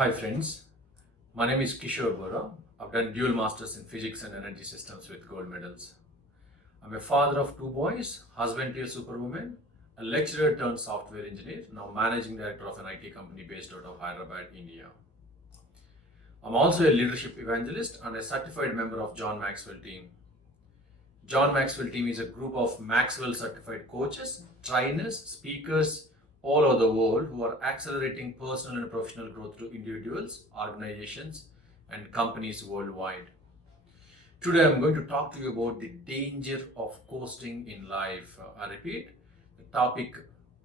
Hi friends, my name is Kishore Bora. I've done dual masters in physics and energy systems with gold medals. I'm a father of two boys, husband to a superwoman, a lecturer turned software engineer, now managing director of an IT company based out of Hyderabad, India. I'm also a leadership evangelist and a certified member of John Maxwell team. John Maxwell team is a group of Maxwell certified coaches, trainers, speakers all over the world who are accelerating personal and professional growth to individuals, organizations, and companies worldwide. Today I'm going to talk to you about the danger of coasting in life. I repeat, the topic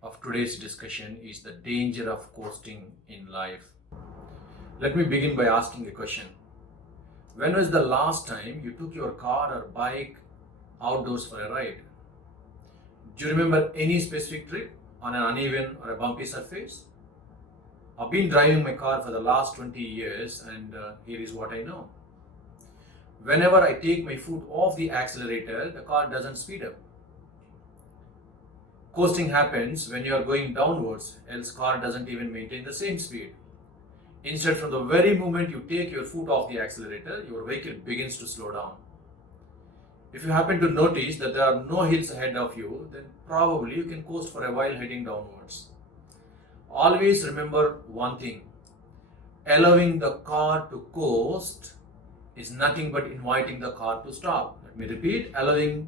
of today's discussion is the danger of coasting in life. Let me begin by asking a question. When was the last time you took your car or bike outdoors for a ride? Do you remember any specific trip on an uneven or a bumpy surface? I've been driving my car for the last 20 years and here is what I know. Whenever I take my foot off the accelerator, the car doesn't speed up. Coasting happens when you are going downwards, else car doesn't even maintain the same speed. Instead, from the very moment you take your foot off the accelerator, your vehicle begins to slow down. If you happen to notice that there are no hills ahead of you, then probably you can coast for a while heading downwards. Always remember one thing. Allowing the car to coast is nothing but inviting the car to stop. Let me repeat. Allowing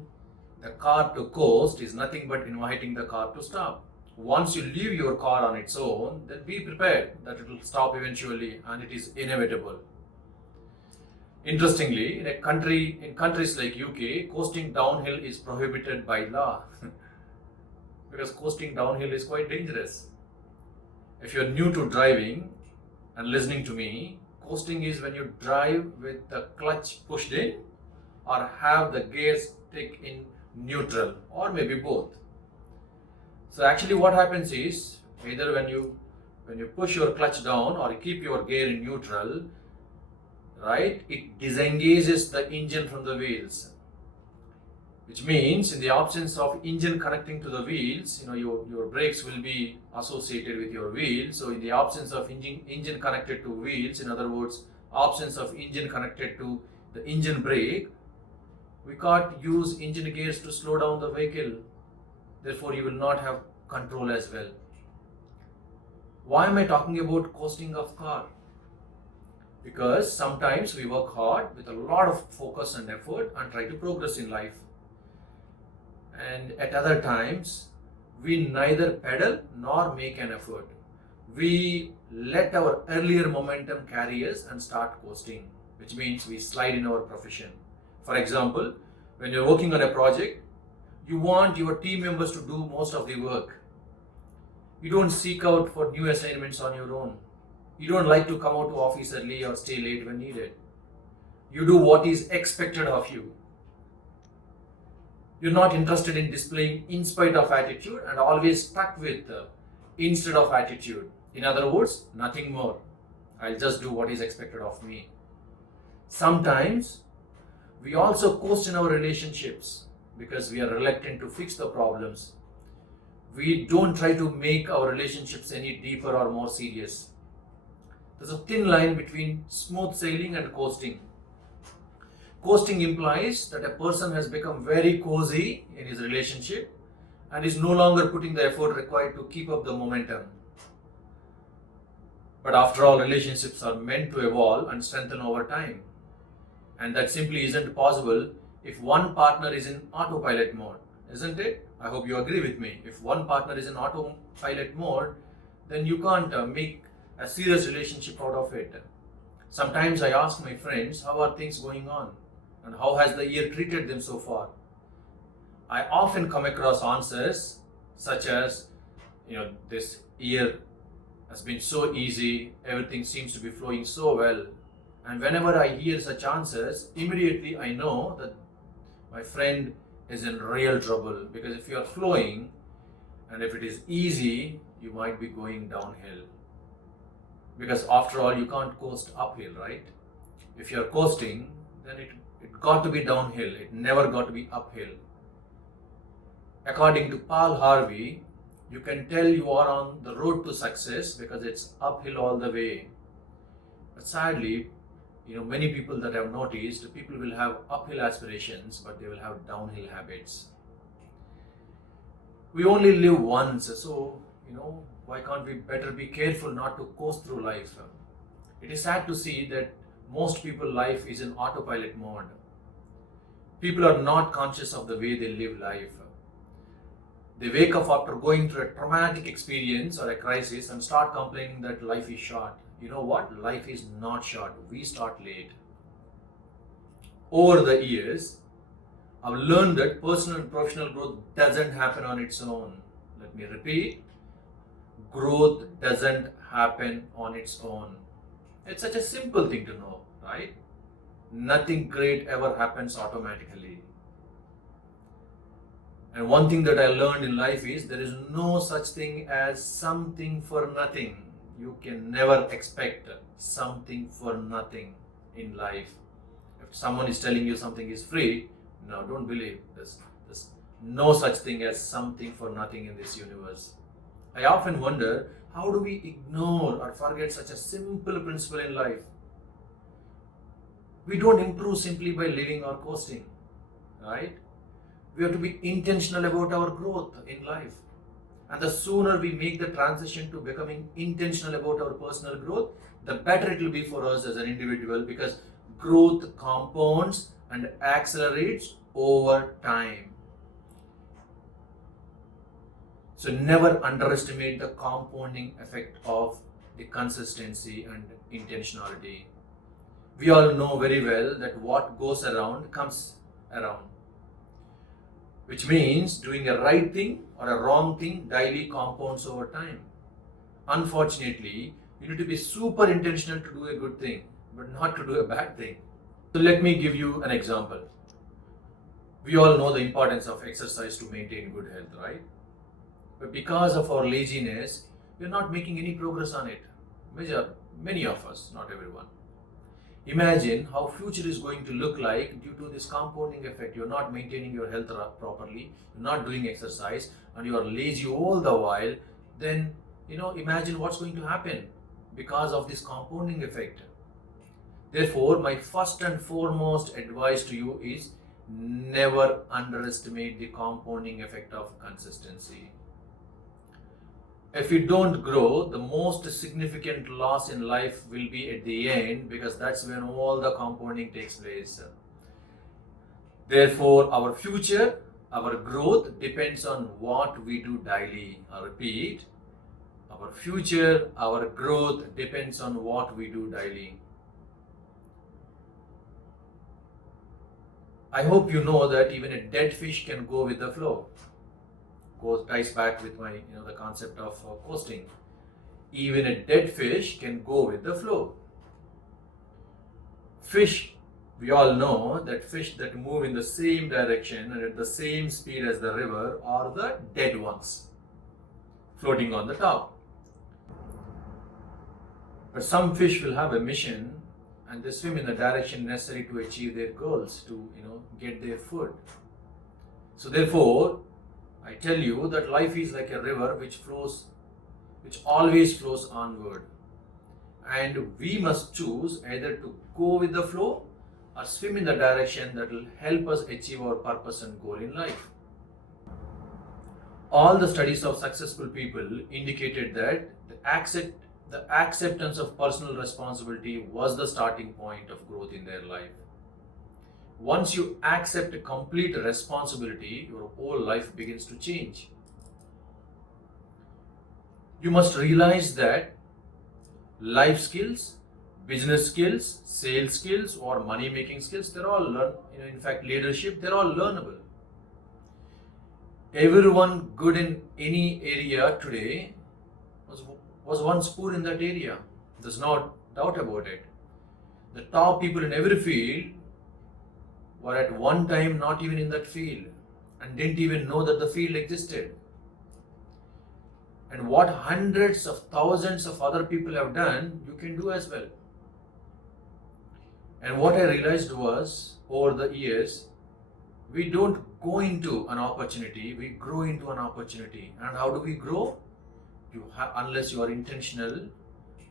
the car to coast is nothing but inviting the car to stop. Once you leave your car on its own, then be prepared that it will stop eventually and it is inevitable. Interestingly, in countries like UK, coasting downhill is prohibited by law because coasting downhill is quite dangerous. If you're new to driving and listening to me, coasting is when you drive with the clutch pushed in or have the gear stick in neutral or maybe both. So actually what happens is either when you push your clutch down or keep your gear in neutral, right, it disengages the engine from the wheels, which means in the absence of engine connecting to the wheels, your brakes will be associated with your wheels. So in the absence of engine connected to wheels, in other words, absence of engine connected to the engine brake, we can't use engine gears to slow down the vehicle. Therefore, you will not have control as well. Why am I talking about coasting of car? Because sometimes we work hard with a lot of focus and effort and try to progress in life. And at other times, we neither pedal nor make an effort. We let our earlier momentum carry us and start coasting, which means we slide in our profession. For example, when you're working on a project, you want your team members to do most of the work. You don't seek out for new assignments on your own. You don't like to come out to office early or stay late when needed. You do what is expected of you. You're not interested in displaying in spite of attitude and always stuck with instead of attitude. In other words, nothing more. I'll just do what is expected of me. Sometimes we also coast in our relationships because we are reluctant to fix the problems. We don't try to make our relationships any deeper or more serious. There's a thin line between smooth sailing and coasting. Coasting implies that a person has become very cozy in his relationship and is no longer putting the effort required to keep up the momentum. But after all, relationships are meant to evolve and strengthen over time. And that simply isn't possible if one partner is in autopilot mode, isn't it? I hope you agree with me. If one partner is in autopilot mode, then you can't make a serious relationship out of it. Sometimes I ask my friends, how are things going on? And how has the year treated them so far? I often come across answers such as, this year has been so easy, everything seems to be flowing so well. And whenever I hear such answers, immediately I know that my friend is in real trouble, because if you are flowing And if it is easy, you might be going downhill. Because after all, you can't coast uphill, right? If you're coasting, then it got to be downhill. It never got to be uphill. According to Paul Harvey, you can tell you are on the road to success because it's uphill all the way. But sadly, many people that I've noticed, people will have uphill aspirations, but they will have downhill habits. We only live once, so why can't we better be careful not to coast through life? It is sad to see that most people life is in autopilot mode. People are not conscious of the way they live life. They wake up after going through a traumatic experience or a crisis and start complaining that life is short. You know what? Life is not short. We start late. Over the years, I've learned that personal and professional growth doesn't happen on its own. Let me repeat. Growth doesn't happen on its own. It's such a simple thing to know, right? Nothing great ever happens automatically. And one thing that I learned in life is there is no such thing as something for nothing. You can never expect something for nothing in life. If someone is telling you something is free, no, don't believe. There's no such thing as something for nothing in this universe. I often wonder, how do we ignore or forget such a simple principle in life? We don't improve simply by living or coasting, right? We have to be intentional about our growth in life. And the sooner we make the transition to becoming intentional about our personal growth, the better it will be for us as an individual, because growth compounds and accelerates over time. So never underestimate the compounding effect of the consistency and intentionality. We all know very well that what goes around comes around, which means doing a right thing or a wrong thing daily compounds over time. Unfortunately, you need to be super intentional to do a good thing, but not to do a bad thing. So let me give you an example. We all know the importance of exercise to maintain good health, right? But because of our laziness, we are not making any progress on it. Many of us, not everyone. Imagine how future is going to look like due to this compounding effect. You're not maintaining your health properly, you're not doing exercise, and you are lazy all the while. Then, imagine what's going to happen because of this compounding effect. Therefore, my first and foremost advice to you is never underestimate the compounding effect of consistency. If you don't grow, the most significant loss in life will be at the end, because that's when all the compounding takes place. Therefore, our future, our growth depends on what we do daily. I repeat, our future, our growth depends on what we do daily. I hope you know that even a dead fish can go with the flow. Ties back with my, the concept of coasting. Even a dead fish can go with the flow. Fish, we all know that fish that move in the same direction and at the same speed as the river are the dead ones, floating on the top. But some fish will have a mission and they swim in the direction necessary to achieve their goals, to get their food. So therefore, I tell you that life is like a river which always flows onward. And we must choose either to go with the flow or swim in the direction that will help us achieve our purpose and goal in life. All the studies of successful people indicated that the acceptance of personal responsibility was the starting point of growth in their life. Once you accept complete responsibility, your whole life begins to change. You must realize that life skills, business skills, sales skills, or money making skills, they're all in fact leadership, they're all learnable. Everyone good in any area today was once poor in that area. There's no doubt about it. The top people in every field were at one time not even in that field and didn't even know that the field existed. And what hundreds of thousands of other people have done, you can do as well. And what I realized was, over the years, we don't go into an opportunity, we grow into an opportunity. And how do we grow? Unless you are intentional,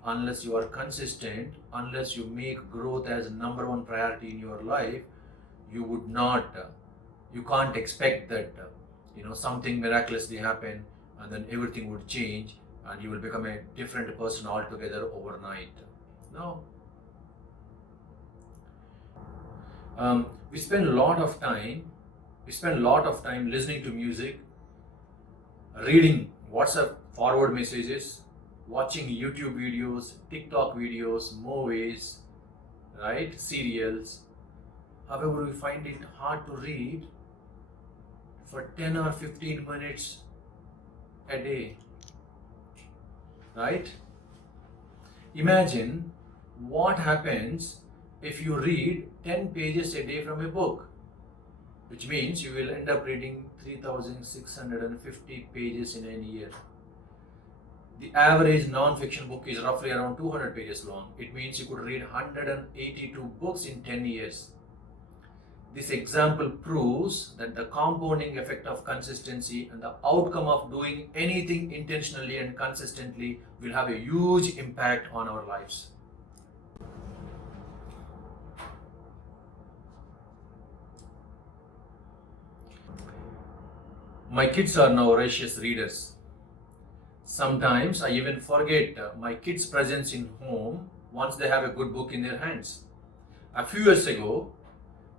unless you are consistent, unless you make growth as number one priority in your life, you can't expect that something miraculously happen and then everything would change and you will become a different person altogether overnight. No. We spend a lot of time listening to music, reading WhatsApp forward messages, watching YouTube videos, TikTok videos, movies, right? Serials. However, we find it hard to read for 10 or 15 minutes a day, right? Imagine what happens if you read 10 pages a day from a book, which means you will end up reading 3,650 pages in a year. The average non-fiction book is roughly around 200 pages long. It means you could read 182 books in 10 years. This example proves that the compounding effect of consistency and the outcome of doing anything intentionally and consistently will have a huge impact on our lives. My kids are now voracious readers. Sometimes I even forget my kids' presence in home once they have a good book in their hands. A few years ago,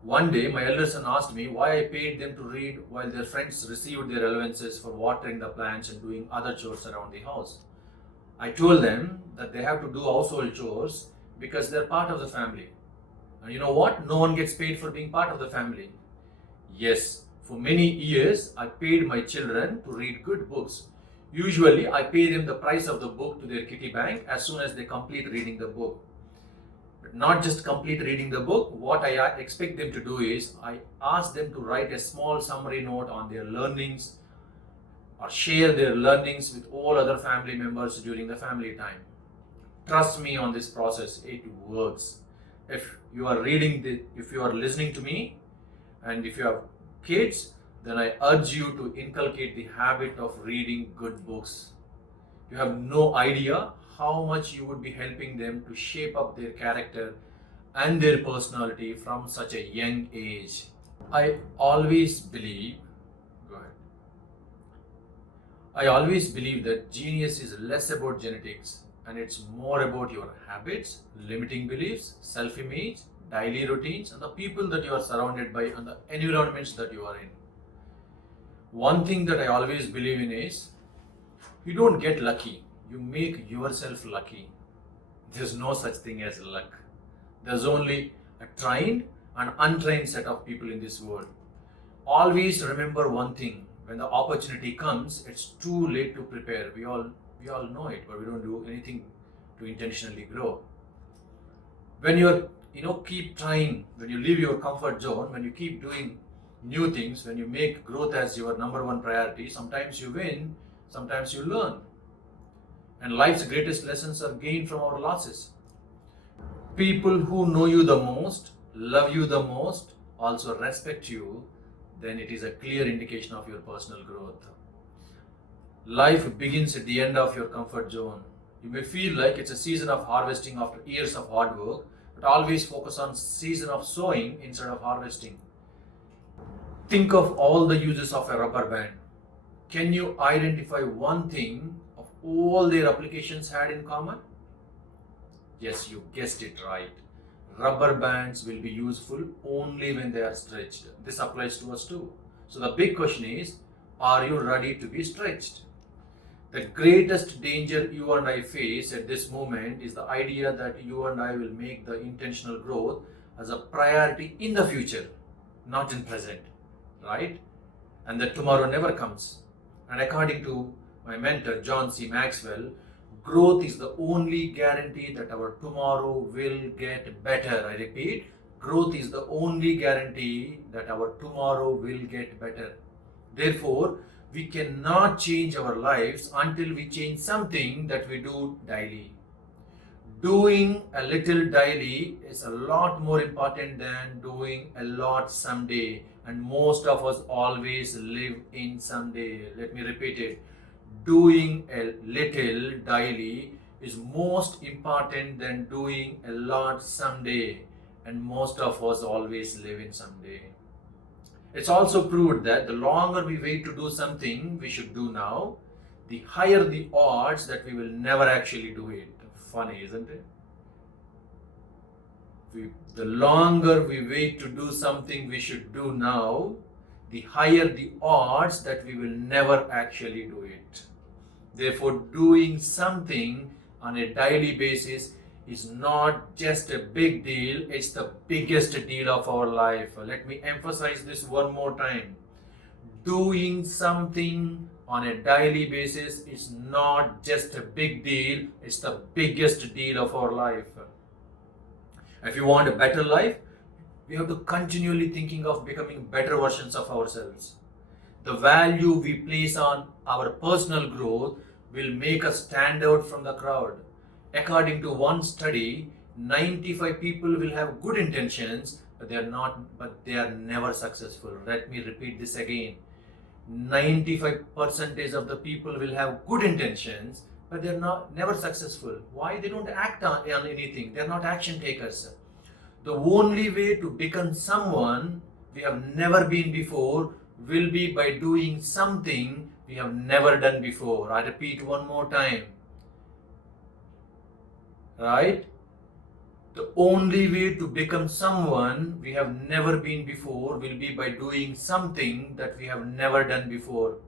one day my elder son asked me why I paid them to read while their friends received their allowances for watering the plants and doing other chores around the house. I told them that they have to do household chores because they're part of the family. And you know what? No one gets paid for being part of the family. Yes, for many years I paid my children to read good books. Usually I pay them the price of the book to their kitty bank as soon as they complete reading the book. But not just complete reading the book, what I expect them to do is I ask them to write a small summary note on their learnings or share their learnings with all other family members during the family time. Trust me on this process, it works. If you are listening to me and if you have kids, then I urge you to inculcate the habit of reading good books. You have no idea how much you would be helping them to shape up their character and their personality from such a young age. I always believe that genius is less about genetics and it's more about your habits, limiting beliefs, self-image, daily routines, and the people that you are surrounded by and the environments that you are in. One thing that I always believe in is you don't get lucky, you make yourself lucky. There's no such thing as luck. There's only a trained and untrained set of people in this world. Always remember one thing, when the opportunity comes, it's too late to prepare. We all know it, but we don't do anything to intentionally grow. When keep trying, when you leave your comfort zone, when you keep doing new things, when you make growth as your number one priority, sometimes you win, sometimes you learn. And life's greatest lessons are gained from our losses. People who know you the most, love you the most, also respect you, then it is a clear indication of your personal growth. Life begins at the end of your comfort zone. You may feel like it's a season of harvesting after years of hard work, but always focus on season of sowing instead of harvesting. Think of all the uses of a rubber band. Can you identify one thing of all their applications had in common? Yes, you guessed it right. Rubber bands will be useful only when they are stretched. This applies to us too. So the big question is, are you ready to be stretched? The greatest danger you and I face at this moment is the idea that you and I will make the intentional growth as a priority in the future, not in present, right? And that tomorrow never comes. And according to my mentor, John C. Maxwell, growth is the only guarantee that our tomorrow will get better. I repeat, growth is the only guarantee that our tomorrow will get better. Therefore, We cannot change our lives until we change something that we do daily. Doing a little daily is a lot more important than doing a lot someday, and most of us always live in someday. Let me repeat it. Doing a little daily is most important than doing a lot someday, and most of us always live in someday. It's also proved that the longer we wait to do something we should do now, the higher the odds that we will never actually do it. Funny, isn't it? The longer we wait to do something we should do now, the higher the odds that we will never actually do it. Therefore, doing something on a daily basis is not just a big deal, it's the biggest deal of our life. Let me emphasize this one more time. Doing something on a daily basis is not just a big deal, it's the biggest deal of our life. If you want a better life, we have to continually thinking of becoming better versions of ourselves. The value we place on our personal growth will make us stand out from the crowd. According to one study, 95 people will have good intentions, but they are never successful. Let me repeat this again. 95% of the people will have good intentions, but they're never successful. Why? They don't act on anything. They're not action takers. The only way to become someone we have never been before will be by doing something we have never done before. I repeat one more time. Right? The only way to become someone we have never been before will be by doing something that we have never done before.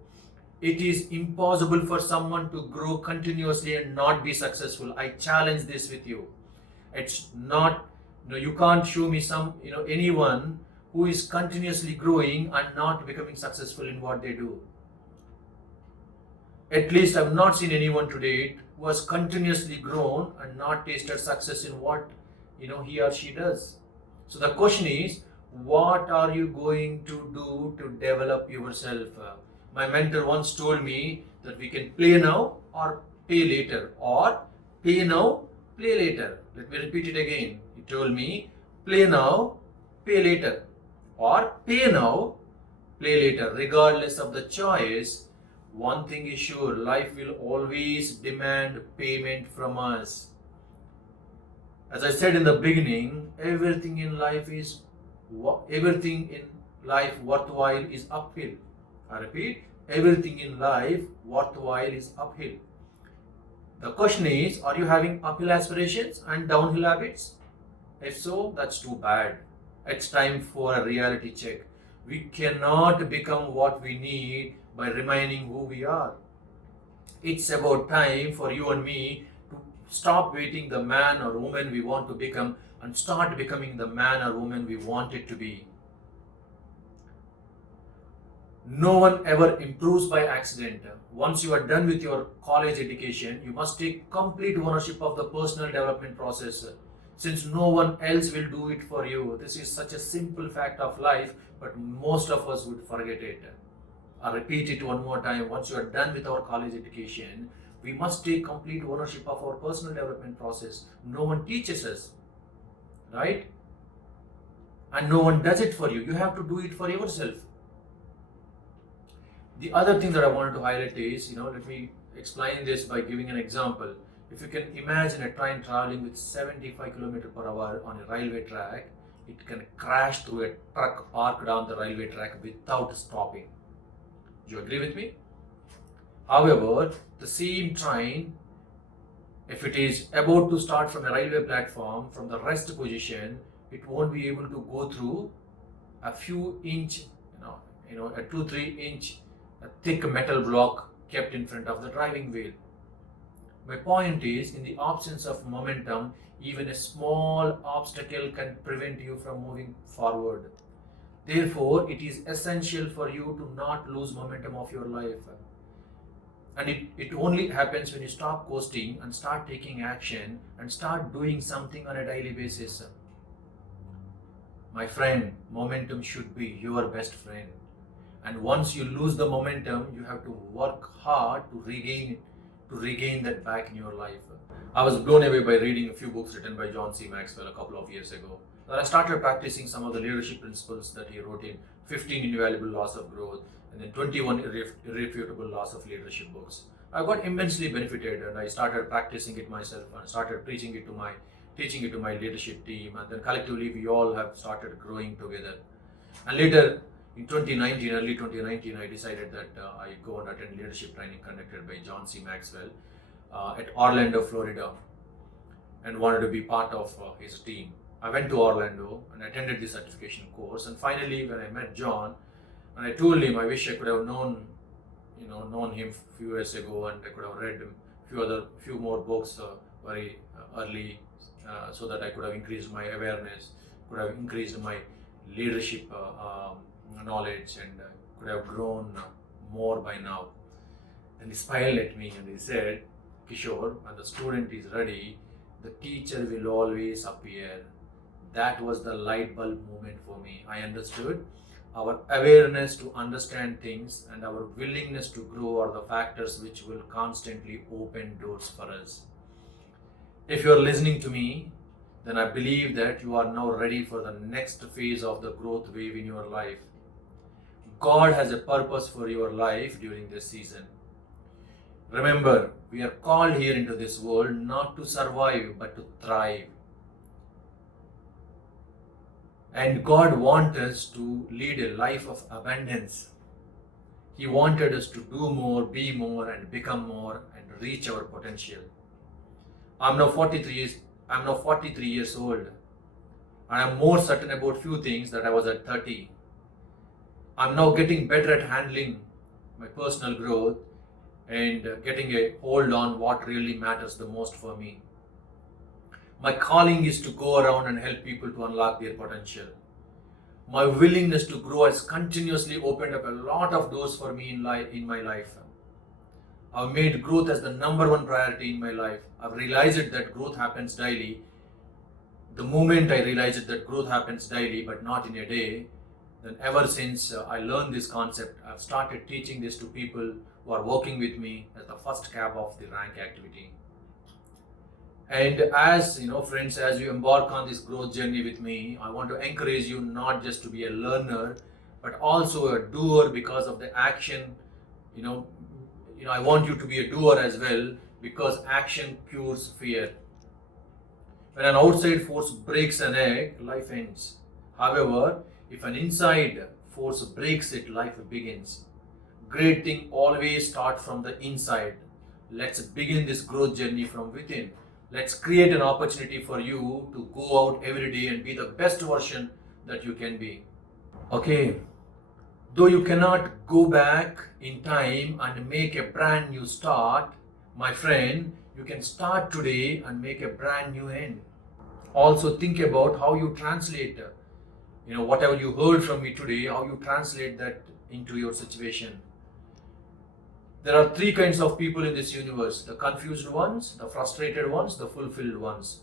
It is impossible for someone to grow continuously and not be successful. I challenge this with you. It's not, you can't show me anyone who is continuously growing and not becoming successful in what they do. At least I've not seen anyone to date who has continuously grown and not tasted success in what he or she does. So the question is, what are you going to do to develop yourself? My mentor once told me that we can play now or pay later, or pay now, play later. Let me repeat it again. He told me, play now, pay later, or pay now, play later. Regardless of the choice, one thing is sure, life will always demand payment from us. As I said in the beginning, everything in life worthwhile is uphill. I repeat, everything in life worthwhile is uphill. The question is, are you having uphill aspirations and downhill habits? If so, that's too bad. It's time for a reality check. We cannot become what we need by remaining who we are. It's about time for you and me to stop waiting the man or woman we want to become and start becoming the man or woman we want it to be. No one ever improves by accident. Once you are done with your college education, you must take complete ownership of the personal development process, since no one else will do it for you. This is such a simple fact of life, but most of us would forget it. I'll repeat it one more time. Once you are done with our college education, we must take complete ownership of our personal development process. No one teaches us, right? And no one does it for you. You have to do it for yourself. The other thing that I wanted to highlight is, let me explain this by giving an example. If you can imagine a train traveling with 75 km per hour on a railway track, it can crash through a truck parked on the railway track without stopping. Do you agree with me? However, the same train, if it is about to start from a railway platform, from the rest position, it won't be able to go through a few inch, a 2-3 inch thick metal block kept in front of the driving wheel. My point is, in the absence of momentum, even a small obstacle can prevent you from moving forward. Therefore, it is essential for you to not lose momentum of your life. And it only happens when you stop coasting and start taking action and start doing something on a daily basis. My friend, momentum should be your best friend. And once you lose the momentum, you have to work hard to regain that back in your life. I was blown away by reading a few books written by John C. Maxwell a couple of years ago. Then I started practicing some of the leadership principles that he wrote in 15 Invaluable Laws of Growth and then 21 Irrefutable Laws of Leadership books. I got immensely benefited, and I started practicing it myself and started teaching it to my leadership team, and then collectively we all have started growing together. And later in early 2019, I decided that I go and attend leadership training conducted by John C. Maxwell at Orlando, Florida, and wanted to be part of his team. I went to Orlando and attended the certification course, and finally when I met John and I told him I wish I could have known him a few years ago, and I could have read few more books very early, so that I could have increased my awareness, could have increased my leadership knowledge, and could have grown more by now. And he smiled at me and he said, Kishore, when the student is ready, the teacher will always appear. That was the light bulb moment for me. I understood our awareness to understand things and our willingness to grow are the factors which will constantly open doors for us. If you are listening to me, then I believe that you are now ready for the next phase of the growth wave in your life. God has a purpose for your life during this season. Remember, we are called here into this world not to survive but to thrive. And God wants us to lead a life of abundance. He wanted us to do more, be more, and become more, and reach our potential. I'm now 43 years old, and I'm more certain about few things that I was at 30. I'm now getting better at handling my personal growth and getting a hold on what really matters the most for me. My calling is to go around and help people to unlock their potential. My willingness to grow has continuously opened up a lot of doors for me in my life. I've made growth as the number one priority in my life. I've realized that growth happens daily. The moment I realized that growth happens daily but not in a day, then ever since I learned this concept, I've started teaching this to people who are working with me as the first cab of the rank activity. And as you know, friends, as you embark on this growth journey with me, I want to encourage you not just to be a learner, but also a doer because of the action. I want you to be a doer as well, because action cures fear. When an outside force breaks an egg, life ends. However, if an inside force breaks it, life begins. Great things always start from the inside. Let's begin this growth journey from within. Let's create an opportunity for you to go out every day and be the best version that you can be. Okay, though you cannot go back in time and make a brand new start, my friend, you can start today and make a brand new end. Also think about how you translate, whatever you heard from me today, how you translate that into your situation. There are three kinds of people in this universe: the confused ones, the frustrated ones, the fulfilled ones.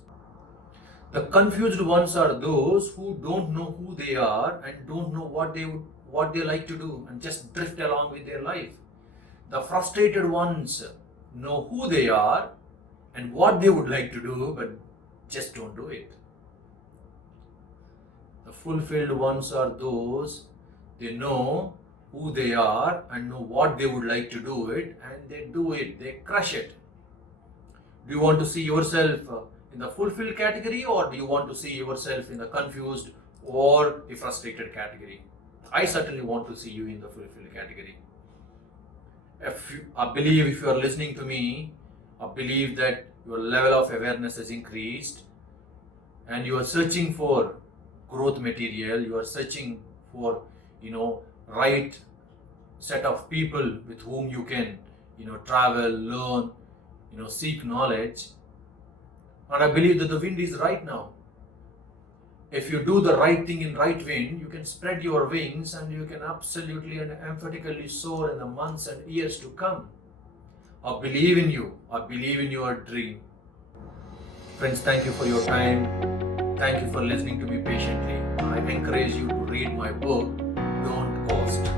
The confused ones are those who don't know who they are and don't know what they like to do and just drift along with their life. The frustrated ones know who they are and what they would like to do, but just don't do it. The fulfilled ones are those, they know who they are and know what they would like to do it, and they do it, they crush it. Do you want to see yourself in the fulfilled category, or do you want to see yourself in the confused or the frustrated category? I certainly want to see you in the fulfilled category. I believe if you are listening to me, I believe that your level of awareness has increased and you are searching for growth material, you are searching for, right set of people with whom you can, travel, learn, seek knowledge. And I believe that the wind is right now. If you do the right thing in right wind, you can spread your wings and you can absolutely and emphatically soar in the months and years to come. I believe in you. I believe in your dream. Friends, thank you for your time. Thank you for listening to me patiently. I encourage you to read my book, Don't Coast.